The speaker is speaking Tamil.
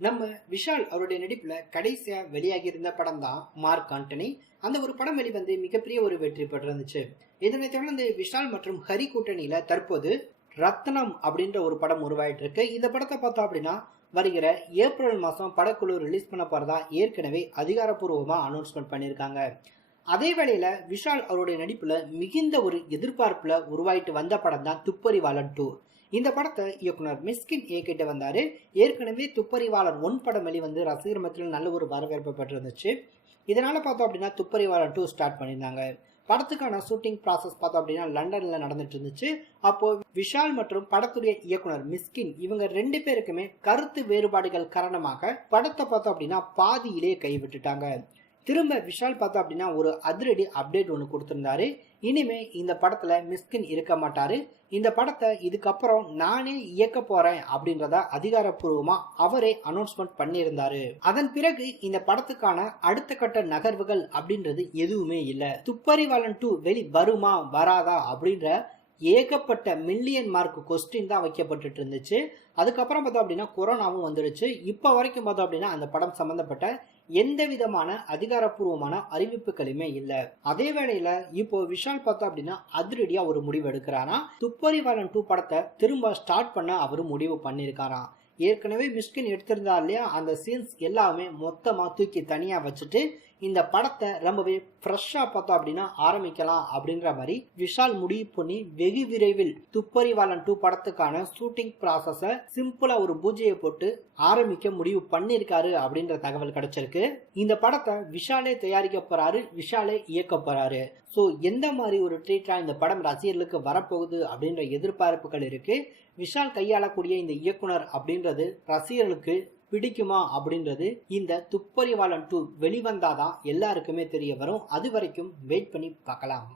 நம்ம விஷால் அவருடைய நடிப்புல கடைசியா வெளியாகி இருந்த படம் தான் மார்க் ஆண்டனி. அந்த ஒரு படம் வெளிவந்து மிகப்பெரிய ஒரு வெற்றி பெற்றிருந்துச்சு. இதனை தொடர்ந்து விஷால் மற்றும் ஹரி கூட்டணியில தற்போது ரத்னம் அப்படின்ற ஒரு படம் உருவாயிட்டு இருக்கு. இந்த படத்தை பார்த்தோம் அப்படின்னா வருகிற ஏப்ரல் மாசம் படக்குழு ரிலீஸ் பண்ண போறதா ஏற்கனவே அதிகாரப்பூர்வமா அனௌன்ஸ்மெண்ட் பண்ணியிருக்காங்க. அதே வேளையில விஷால் அவருடைய நடிப்புல மிகுந்த ஒரு எதிர்பார்ப்புல உருவாயிட்டு வந்த படம் தான் துப்பறிவாளன் 2. இந்த படத்தை இயக்குனர் மிஸ்கின் இயக்கிட்டு வந்தாரு. ஏற்கனவே துப்பறிவாளன் 1 படம் வெளிவந்து ரசிகர் மத்தியில் நல்ல ஒரு வரவேற்பு பெற்றிருந்துச்சு. இதனால பார்த்தோம் அப்படின்னா துப்பறிவாளன் 2 ஸ்டார்ட் பண்ணியிருந்தாங்க. படத்துக்கான ஷூட்டிங் ப்ராசஸ் பார்த்தோம் அப்படின்னா லண்டன்ல நடந்துட்டு இருந்துச்சு. அப்போ விஷால் மற்றும் படத்துடைய இயக்குனர் மிஸ்கின் இவங்க 2 பேருக்குமே கருத்து வேறுபாடுகள் காரணமாக படத்தை பார்த்தோம் அப்படின்னா பாதியிலே கைவிட்டுட்டாங்க. திரும்ப விஷால் பார்த்தோம் அப்படின்னா ஒரு அதிரடி அப்டேட் ஒன்று கொடுத்திருந்தாரு. இனிமே இந்த படத்துல மிஸ்கின் இருக்க மாட்டாரு. இந்த படத்தை இதுக்கப்புறம் நானே இயக்க போறேன் அப்படின்றத அதிகாரப்பூர்வமா அவரே அனௌன்ஸ்மெண்ட் பண்ணியிருந்தாரு. அதன் பிறகு இந்த படத்துக்கான அடுத்த கட்ட நகர்வுகள் அப்படின்றது எதுவுமே இல்லை. துப்பறிவாளன் 2 வெளி வருமா வராதா அப்படின்ற ஏகப்பட்ட மில்லியன் மார்க் கொஸ்டின் தான் வைக்கப்பட்டு இருந்துச்சு. அதுக்கப்புறம் பார்த்தோம் அப்படின்னா கொரோனாவும் வந்துடுச்சு. இப்போ வரைக்கும் பார்த்தோம் அப்படின்னா அந்த படம் சம்பந்தப்பட்ட எந்த விதமான அதிகாரப்பூர்வமான அறிவிப்புகளுமே இல்லை. அதே வேளையில இப்போ விஷால் பார்த்தோம் அப்படின்னா அதிரடியா ஒரு முடிவு எடுக்கிறாரா. துப்பறிவாளன் 2 படத்தை திரும்ப ஸ்டார்ட் பண்ண அவரு முடிவு பண்ணியிருக்காராம். ஏற்கனவே மிஸ்கின் எடுத்திருந்தா இல்லையா அந்த சீன்ஸ் எல்லாமே மொத்தமா தூக்கி தனியா வச்சுட்டு இந்த படத்தை ரொம்பவே ஃப்ரெஷ்ஷா பார்த்தோம் அப்படின்னா ஆரம்பிக்கலாம் அப்படின்ற மாதிரி விஷால் முடிவு பண்ணி வெகு விரைவில் துப்பறிவாளன் 2 படத்துக்கான ஷூட்டிங் ப்ராசஸ சிம்பிளா ஒரு பூஜையை போட்டு ஆரம்பிக்க முடிவு பண்ணிருக்காரு அப்படின்ற தகவல் கிடைச்சிருக்கு. இந்த படத்தை விஷாலே தயாரிக்க போறாரு, விஷாலே இயக்க போறாரு. ஸோ எந்த மாதிரி ஒரு ட்ரீட்டா இந்த படம் ரசிகர்களுக்கு வரப்போகுது அப்படின்ற எதிர்பார்ப்புகள் இருக்கு. விஷால் கையாளக்கூடிய இந்த இயக்குனர் அப்படின்றது ரசிகர்களுக்கு பிடிக்குமா அப்படின்றது இந்த துப்பறிவாளன் 2 வெளிவந்தாதான் எல்லாருக்குமே தெரிய வரும். அது வரைக்கும் வெயிட் பண்ணி பார்க்கலாம்.